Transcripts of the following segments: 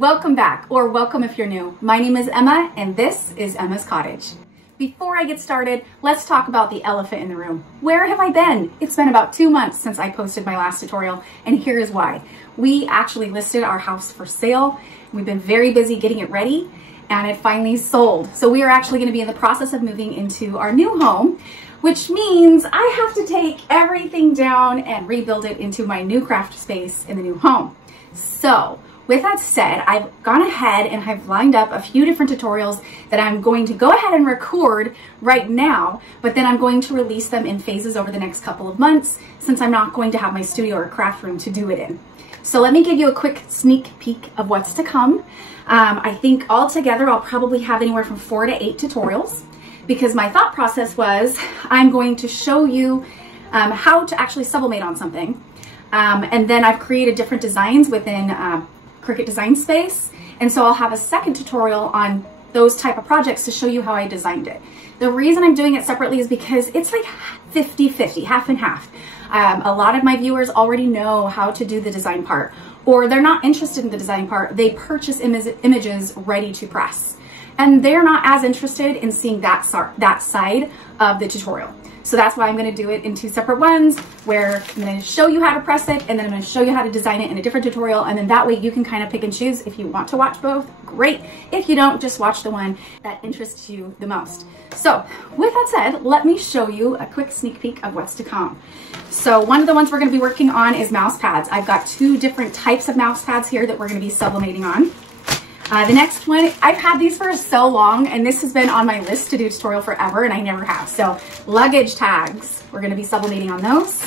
Welcome back, or welcome if you're new. My name is Emma, and this is Emma's Cottage. Before I get started, let's talk about the elephant in the room. Where have I been? It's been about 2 months since I posted my last tutorial, and here is why. We actually listed our house for sale. We've been very busy getting it ready, and it finally sold. So we are actually gonna be in the process of moving into our new home, which means I have to take everything down and rebuild it into my new craft space in the new home. So, with that said, I've gone ahead and I've lined up a few different tutorials that I'm going to go ahead and record right now, but then I'm going to release them in phases over the next couple of months since I'm not going to have my studio or craft room to do it in. So let me give you a quick sneak peek of what's to come. I think altogether I'll probably have anywhere from 4 to 8 tutorials because my thought process was I'm going to show you how to actually sublimate on something. And then I've created different designs within Cricut Design Space, and so I'll have a second tutorial on those type of projects to show you how I designed it. The reason I'm doing it separately is because it's like 50-50, half and half. A lot of my viewers already know how to do the design part, or they're not interested in the design part. They purchase images ready to press, and they're not as interested in seeing that side of the tutorial. So that's why I'm going to do it in 2 separate ones where I'm going to show you how to press it and then I'm going to show you how to design it in a different tutorial, and then that way you can kind of pick and choose. If you want to watch both, great. If you don't, just watch the one that interests you the most. So with that said, let me show you a quick sneak peek of what's to come. So one of the ones we're going to be working on is mouse pads. I've got 2 different types of mouse pads here that we're going to be sublimating on. The next one, I've had these for so long, and this has been on my list to do a tutorial forever, and I never have. So luggage tags, we're gonna be sublimating on those.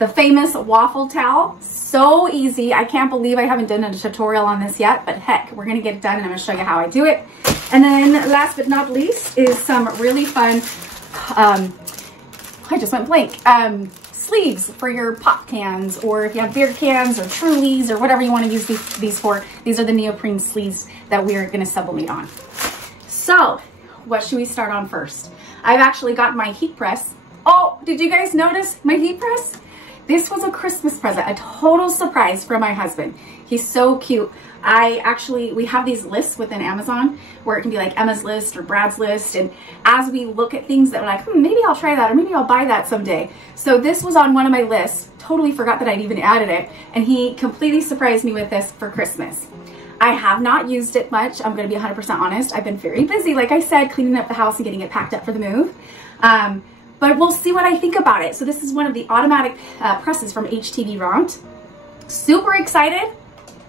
The famous waffle towel, so easy. I can't believe I haven't done a tutorial on this yet, but heck, we're gonna get it done and I'm gonna show you how I do it. And then last but not least is some really fun, I just went blank, sleeves for your pop cans, or if you have beer cans or Trulies or whatever you want to use these for. These are the neoprene sleeves that we're going to sublimate on. So what should we start on first? I've actually got my heat press. Oh, did you guys notice my heat press? This was a Christmas present, a total surprise from my husband. He's so cute. We have these lists within Amazon where it can be like Emma's list or Brad's list, and as we look at things that are like, maybe I'll try that or maybe I'll buy that someday. So this was on one of my lists, totally forgot that I'd even added it, and he completely surprised me with this for Christmas. I have not used it much, I'm gonna be 100% honest. I've been very busy, like I said, cleaning up the house and getting it packed up for the move. But we'll see what I think about it. So this is one of the automatic presses from Ront. Super excited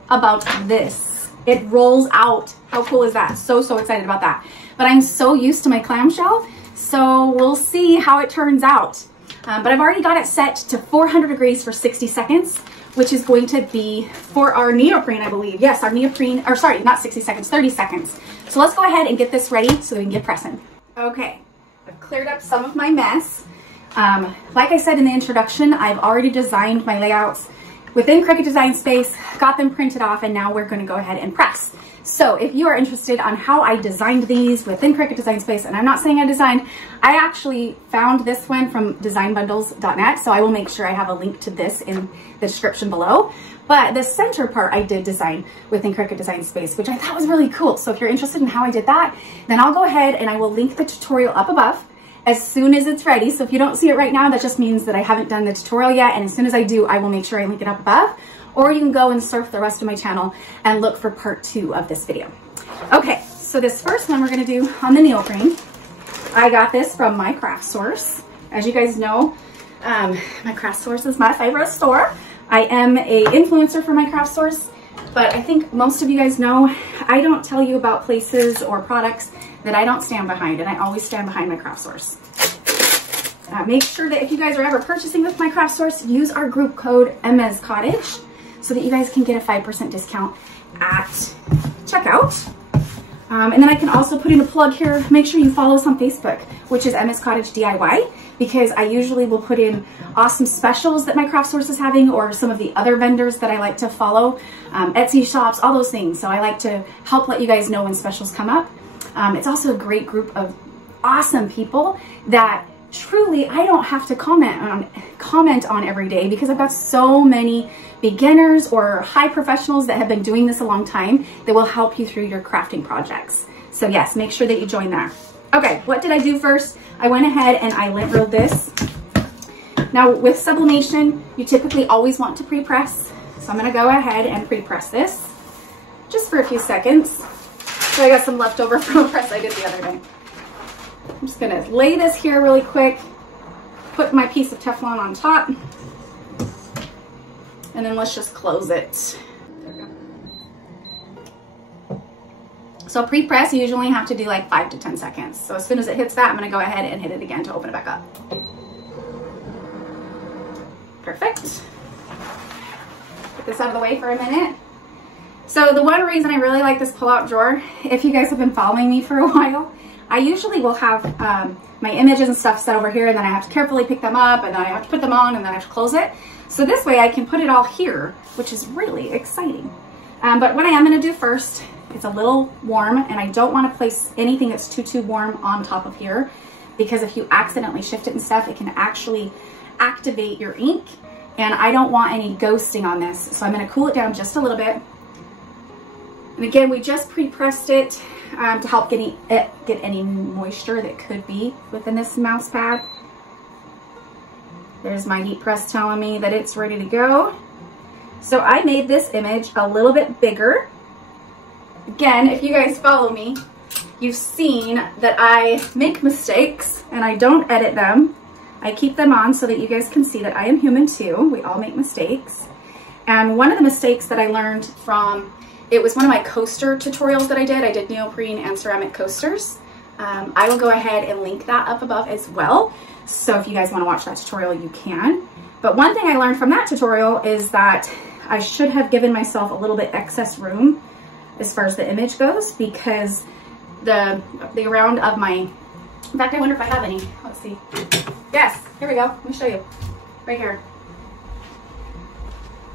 about this. It rolls out. How cool is that? So excited about that. But I'm so used to my clamshell, so we'll see how it turns out. But I've already got it set to 400 degrees for 60 seconds, which is going to be for our neoprene, I believe. Yes, our neoprene, or sorry, not 60 seconds, 30 seconds. So let's go ahead and get this ready so we can get pressing. Okay, I've cleared up some of my mess. Like I said in the introduction, I've already designed my layouts within Cricut Design Space, got them printed off, and now we're going to go ahead and press. So if you are interested on how I designed these within Cricut Design Space, and I'm not saying I designed, I actually found this one from designbundles.net, so I will make sure I have a link to this in the description below. But the center part I did design within Cricut Design Space, which I thought was really cool. So if you're interested in how I did that, then I'll go ahead and I will link the tutorial up above as soon as it's ready. So if you don't see it right now, that just means that I haven't done the tutorial yet, and as soon as I do, I will make sure I link it up above, or you can go and surf the rest of my channel and look for part 2 of this video. Okay, so this first one we're gonna do on the neoprene. I got this from my craft source. As you guys know, my craft source is my favorite store. I am a influencer for my craft source, but I think most of you guys know I don't tell you about places or products that I don't stand behind, and I always stand behind my craft source. Make sure that if you guys are ever purchasing with my craft source, use our group code Emma's Cottage so that you guys can get a 5% discount at checkout. And then I can also put in a plug here. Make sure you follow us on Facebook, which is Emma's Cottage DIY, because I usually will put in awesome specials that my craft source is having, or some of the other vendors that I like to follow, Etsy shops, all those things. So I like to help let you guys know when specials come up. It's also a great group of awesome people that truly, I don't have to comment on every day because I've got so many beginners or high professionals that have been doing this a long time that will help you through your crafting projects. So yes, make sure that you join that. Okay, what did I do first? I went ahead and I lint rolled this. Now with sublimation, you typically always want to pre-press. So I'm gonna go ahead and pre-press this just for a few seconds. So I got some leftover from a press I did the other day. I'm just gonna lay this here really quick, put my piece of Teflon on top, and then let's just close it. There we go. So pre-press, you usually have to do like 5 to 10 seconds. So as soon as it hits that, I'm gonna go ahead and hit it again to open it back up. Perfect. Put this out of the way for a minute. So the one reason I really like this pull-out drawer, if you guys have been following me for a while, I usually will have my images and stuff set over here, and then I have to carefully pick them up, and then I have to put them on, and then I have to close it. So this way I can put it all here, which is really exciting. But what I am gonna do first, it's a little warm, and I don't wanna place anything that's too warm on top of here, because if you accidentally shift it and stuff, it can actually activate your ink, and I don't want any ghosting on this. So I'm gonna cool it down just a little bit. And again, we just pre-pressed it to help get any moisture that could be within this mouse pad. There's my heat press telling me that it's ready to go. So I made this image a little bit bigger. Again, if you guys follow me, you've seen that I make mistakes and I don't edit them. I keep them on so that you guys can see that I am human too. We all make mistakes. And one of the mistakes that I learned from, it was one of my coaster tutorials that I did neoprene and ceramic coasters. I will go ahead and link that up above as well. So if you guys want to watch that tutorial, you can. But one thing I learned from that tutorial is that I should have given myself a little bit excess room as far as the image goes, because the round of my, in fact, I wonder if I have any. Let's see. Yes, here we go. Let me show you. Right here.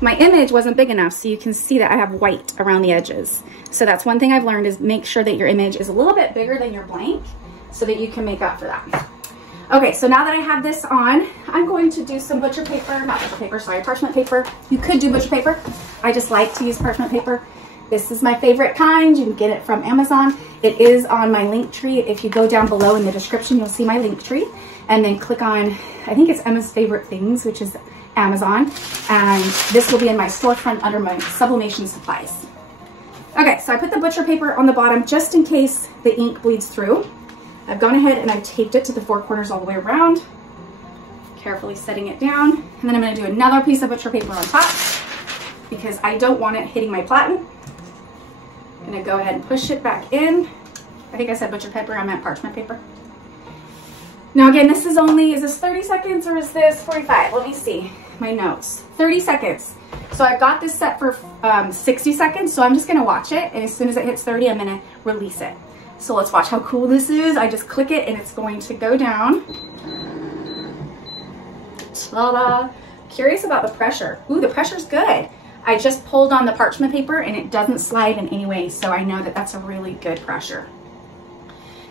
My image wasn't big enough, so you can see that I have white around the edges. So that's one thing I've learned, is make sure that your image is a little bit bigger than your blank so that you can make up for that. Okay, so now that I have this on, I'm going to do some butcher paper, not butcher paper, sorry, parchment paper. You could do butcher paper. I just like to use parchment paper. This is my favorite kind. You can get it from Amazon. It is on my link tree. If you go down below in the description, you'll see my link tree, and then click on, I think it's Emma's Favorite Things, which is Amazon, and this will be in my storefront under my sublimation supplies. Okay, so I put the butcher paper on the bottom just in case the ink bleeds through. I've gone ahead and I've taped it to the 4 corners all the way around, carefully setting it down, and then I'm going to do another piece of butcher paper on top because I don't want it hitting my platen. I'm going to go ahead and push it back in. I think I said butcher paper, I meant parchment paper. Now again, this is only, is this 30 seconds or is this 45? Let me see my notes. 30 seconds. So I've got this set for 60 seconds, so I'm just gonna watch it, and as soon as it hits 30, I'm gonna release it. So let's watch how cool this is. I just click it and it's going to go down. Ta-da! Curious about the pressure. Ooh, the pressure's good. I just pulled on the parchment paper and it doesn't slide in any way, so I know that that's a really good pressure.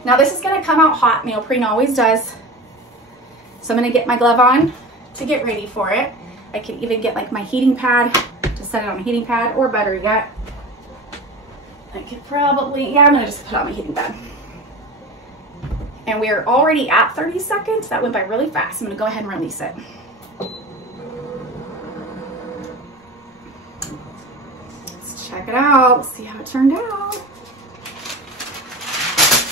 Now this is gonna come out hot, neoprene always does. So I'm gonna get my glove on to get ready for it. I could even get like my heating pad to set it on a heating pad, or better yet, I could probably, yeah, I'm gonna just put on my heating pad. And we're already at 30 seconds. That went by really fast. I'm gonna go ahead and release it. Let's check it out. Let's see how it turned out.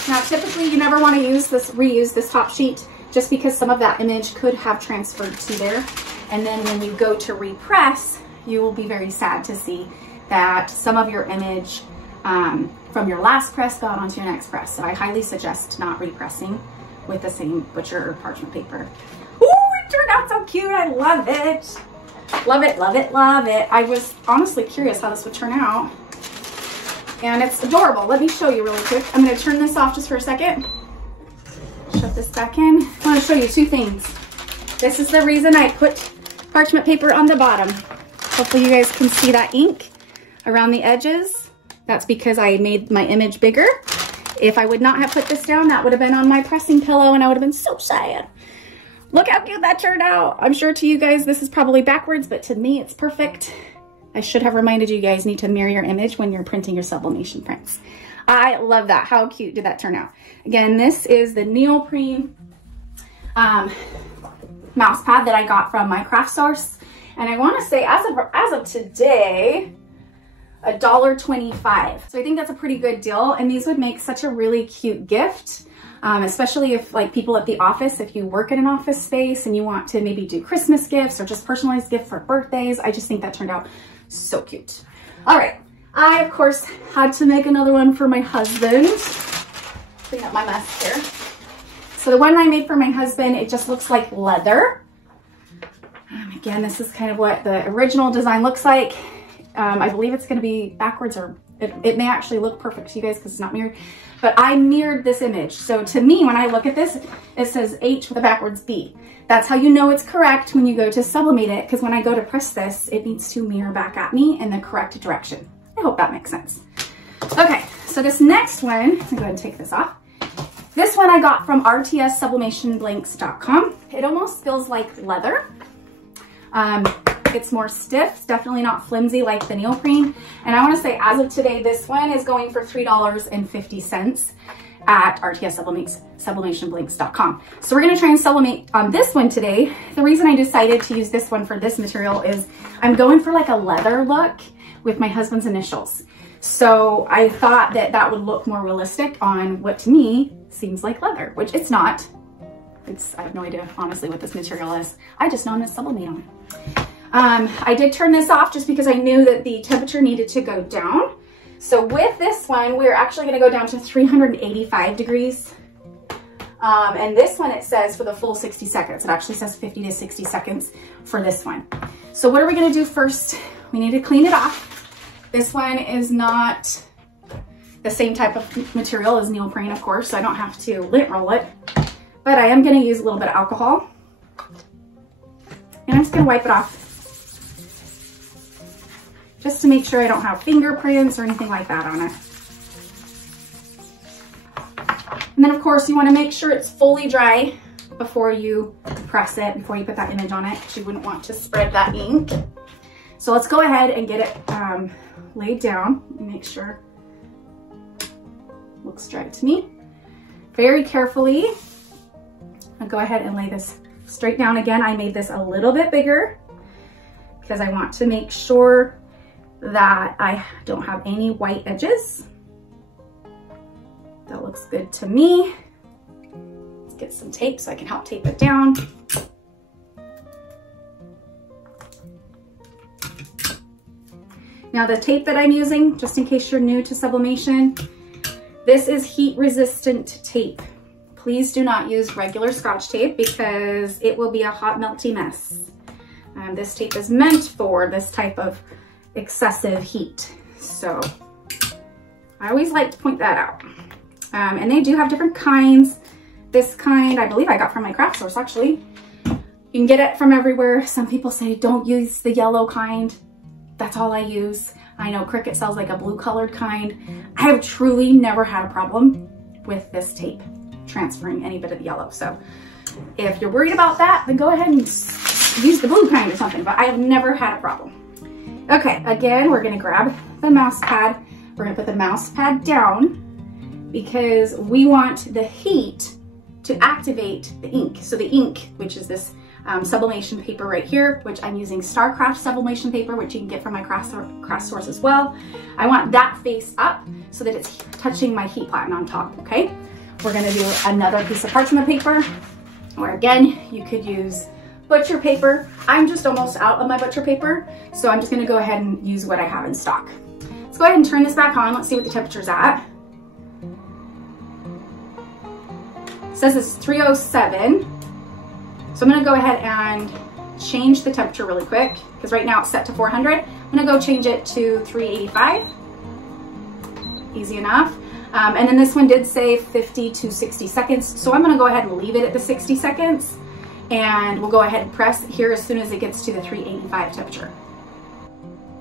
Now, typically you never want to reuse this top sheet, just because some of that image could have transferred to there. And then when you go to repress, you will be very sad to see that some of your image from your last press got onto your next press. So I highly suggest not repressing with the same butcher or parchment paper. Ooh, it turned out so cute. I love it. Love it, love it, love it. I was honestly curious how this would turn out. And it's adorable. Let me show you really quick. I'm going to turn this off just for a second. Shut this back in. I want to show you two things. This is the reason I put parchment paper on the bottom. Hopefully you guys can see that ink around the edges. That's because I made my image bigger. If I would not have put this down, that would have been on my pressing pillow and I would have been so sad. Look how cute that turned out. I'm sure to you guys this is probably backwards, but to me it's perfect. I should have reminded you guys need to mirror your image when you're printing your sublimation prints. I love that. How cute did that turn out? Again, this is the Neoprene mouse pad that I got from my craft source. And I want to say as of today, $1.25. So I think that's a pretty good deal. And these would make such a really cute gift, especially if like people at the office, if you work in an office space and you want to maybe do Christmas gifts or just personalized gifts for birthdays. I just think that turned out so cute. All right. I, of course, had to make another one for my husband. Clean up my mess here. So the one I made for my husband, it just looks like leather. Again, this is kind of what the original design looks like. I believe it's going to be backwards, or it may actually look perfect to you guys because it's not mirrored. But I mirrored this image. So to me, when I look at this, it says H with a backwards B. That's how you know it's correct when you go to sublimate it, because when I go to press this, it needs to mirror back at me in the correct direction. I hope that makes sense. Okay, so this next one, I'm gonna go ahead and take this off. This one I got from rtsublimationblanks.com. It almost feels like leather. It's more stiff, it's definitely not flimsy like the neoprene. And I wanna say as of today, this one is going for $3.50 at rtsublimationblanks.com. So we're gonna try and sublimate on this one today. The reason I decided to use this one for this material is I'm going for like a leather look with my husband's initials. So I thought that that would look more realistic on what to me seems like leather, which it's not. I have no idea honestly what this material is. I just know I'm gonna sublimate on it. I did turn this off just because I knew that the temperature needed to go down. So with this one, we're actually gonna go down to 385 degrees. And this one, it says for the full 60 seconds. It actually says 50 to 60 seconds for this one. So what are we gonna do first? We need to clean it off. This one is not the same type of material as neoprene, of course, so I don't have to lint roll it. But I am gonna use a little bit of alcohol. And I'm just gonna wipe it off, just to make sure I don't have fingerprints or anything like that on it. And then of course you wanna make sure it's fully dry before you press it, before you put that image on it, because you wouldn't want to spread that ink. So let's go ahead and get it laid down and make sure it looks dry to me. Very carefully, I'll go ahead and lay this straight down. Again, I made this a little bit bigger because I want to make sure that I don't have any white edges. That looks good to me. Let's get some tape so I can help tape it down. Now the tape that I'm using, just in case you're new to sublimation, this is heat resistant tape. Please do not use regular Scotch tape because it will be a hot melty mess. This tape is meant for this type of excessive heat. So I always like to point that out. And they do have different kinds. This kind, I believe I got from my craft source actually. You can get it from everywhere. Some people say don't use the yellow kind. That's all I use. I know Cricut sells like a blue colored kind. I have truly never had a problem with this tape transferring any bit of the yellow. So if you're worried about that, then go ahead and use the blue kind or something, but I have never had a problem. Okay, again, we're gonna grab the mouse pad. We're gonna put the mouse pad down because we want the heat to activate the ink. So the ink, which is this sublimation paper right here, which I'm using Starcraft sublimation paper, which you can get from my craft source as well. I want that face up so that it's touching my heat platen on top, okay? We're gonna do another piece of parchment paper, or again, you could use butcher paper. I'm just almost out of my butcher paper, so I'm just gonna go ahead and use what I have in stock. Let's go ahead and turn this back on. Let's see what the temperature's at. It says it's 307. So I'm gonna go ahead and change the temperature really quick because right now it's set to 400. I'm gonna go change it to 385. Easy enough. And then this one did say 50 to 60 seconds. So I'm gonna go ahead and leave it at the 60 seconds and we'll go ahead and press here as soon as it gets to the 385 temperature.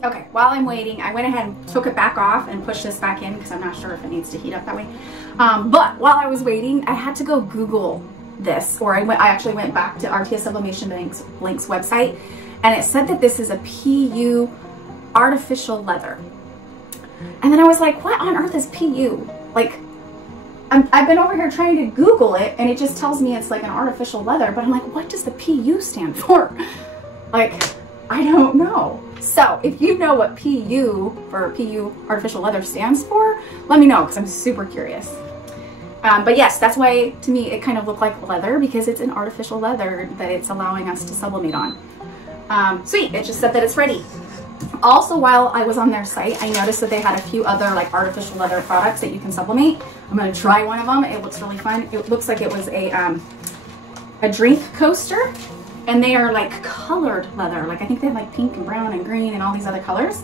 Okay, while I'm waiting, I went ahead and took it back off and pushed this back in because I'm not sure if it needs to heat up that way. But while I was waiting, I had to go Google this, or I actually went back to RTS Sublimation Blink's website, and it said that this is a PU artificial leather. And then I was like, what on earth is PU? Like, I've been over here trying to Google it, and it just tells me it's like an artificial leather, but I'm like, what does the PU stand for? Like, I don't know. So if you know what PU for PU artificial leather stands for, let me know, because I'm super curious. But yes, that's why to me it kind of looked like leather, because it's an artificial leather that it's allowing us to sublimate on. Sweet, it just said that it's ready. Also, while I was on their site, I noticed that they had a few other like artificial leather products that you can sublimate. I'm gonna try one of them. It looks really fun. It looks like it was a drink coaster, and they are like colored leather. Like I think they have like pink and brown and green and all these other colors.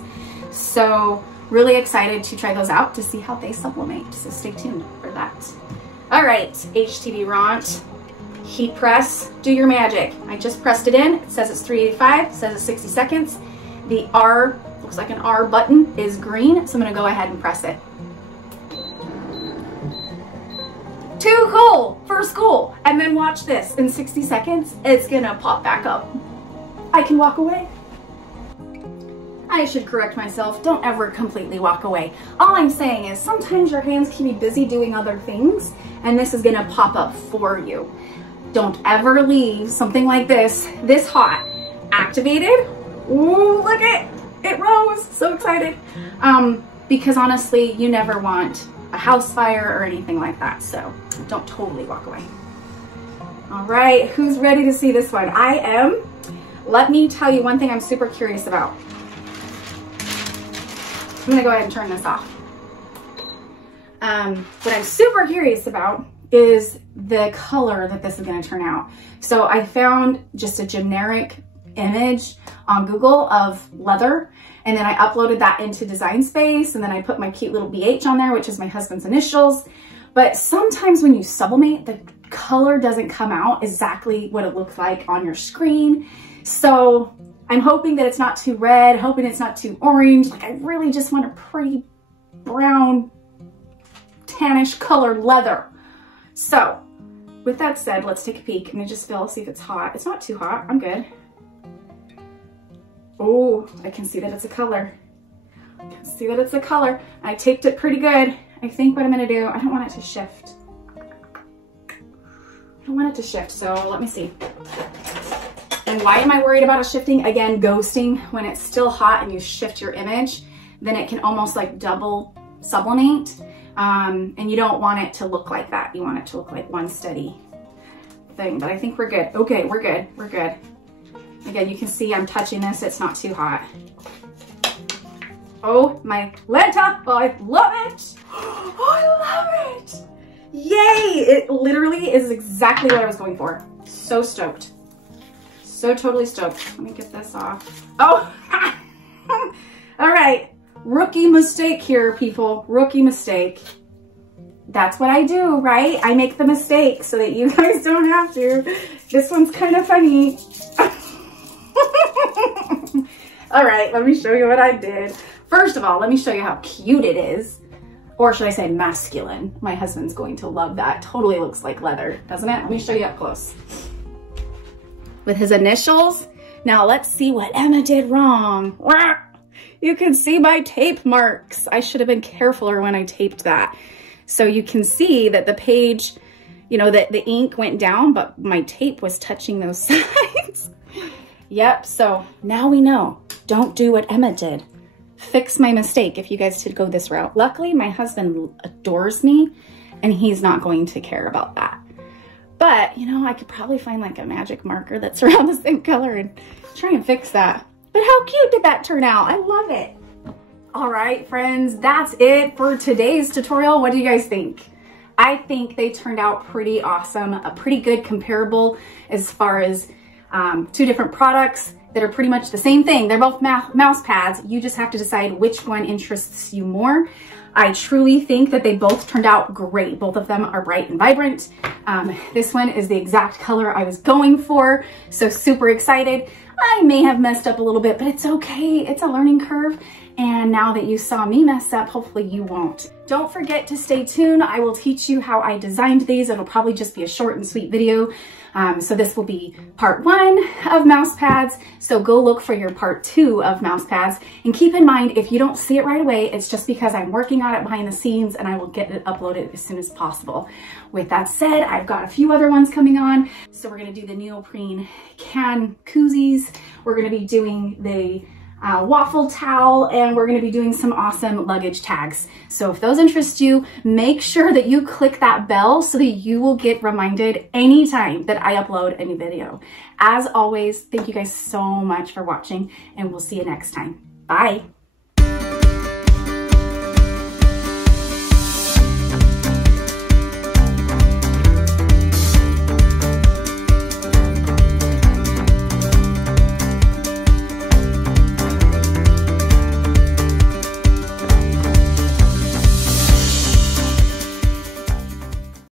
So really excited to try those out to see how they sublimate. So stay tuned for that. All right, HTV Ront heat press, do your magic. I just pressed it in. It says it's 385, it says it's 60 seconds. The R, looks like an R button, is green, so I'm gonna go ahead and press it. Too cool for school. And then watch this, in 60 seconds, it's gonna pop back up. I can walk away. I should correct myself, don't ever completely walk away. All I'm saying is sometimes your hands can be busy doing other things, and this is gonna pop up for you. Don't ever leave something like this hot, activated. Ooh, look it rose, so excited. Because honestly, you never want a house fire or anything like that, so don't totally walk away. All right, who's ready to see this one? I am. Let me tell you one thing I'm super curious about. I'm gonna go ahead and turn this off. What I'm super curious about is the color that this is gonna turn out. So I found just a generic image on Google of leather, and then I uploaded that into Design Space, and then I put my cute little BH on there, which is my husband's initials. But sometimes when you sublimate, the color doesn't come out exactly what it looks like on your screen. So I'm hoping that it's not too red, hoping it's not too orange. Like I really just want a pretty brown, tannish colored leather. So with that said, let's take a peek and just see if it's hot. It's not too hot, I'm good. Oh, I can see that it's a color. I can see that it's a color. I taped it pretty good. I think what I'm gonna do, I don't want it to shift. I don't want it to shift, so let me see. And why am I worried about it shifting? Again, ghosting, when it's still hot and you shift your image, then it can almost like double sublimate. And you don't want it to look like that. You want it to look like one steady thing, but I think we're good. Okay, we're good, we're good. Again, you can see I'm touching this, it's not too hot. Oh, my Lenta, oh, I love it. Oh, I love it. Yay, it literally is exactly what I was going for. So stoked. So totally stoked. Let me get this off. Oh, all right. Rookie mistake here, people. Rookie mistake. That's what I do, right? I make the mistake so that you guys don't have to. This one's kind of funny. All right, let me show you what I did. First of all, let me show you how cute it is. Or should I say masculine? My husband's going to love that. Totally looks like leather, doesn't it? Let me show you up close. With his initials. Now let's see what Emma did wrong. You can see my tape marks. I should have been carefuler when I taped that. So you can see that the page, you know, that the ink went down, but my tape was touching those sides. Yep, so now we know. Don't do what Emma did. Fix my mistake if you guys did go this route. Luckily, my husband adores me and he's not going to care about that. But, you know, I could probably find like a magic marker that's around the same color and try and fix that. But how cute did that turn out? I love it. All right, friends, that's it for today's tutorial. What do you guys think? I think they turned out pretty awesome, a pretty good comparable as far as two different products that are pretty much the same thing. They're both mouse pads. You just have to decide which one interests you more. I truly think that they both turned out great. Both of them are bright and vibrant. This one is the exact color I was going for, so super excited. I may have messed up a little bit, but it's okay. It's a learning curve, And now that you saw me mess up, hopefully you won't. Don't forget to stay tuned. I will teach you how I designed these. It'll probably just be a short and sweet video. So this will be part 1 of mouse pads. So go look for your part 2 of mouse pads. And keep in mind, if you don't see it right away, it's just because I'm working on it behind the scenes and I will get it uploaded as soon as possible. With that said, I've got a few other ones coming on. So we're gonna do the neoprene can koozies. We're gonna be doing the waffle towel, and we're going to be doing some awesome luggage tags. So if those interest you, make sure that you click that bell so that you will get reminded anytime that I upload a new video. As always, thank you guys so much for watching, and we'll see you next time. Bye.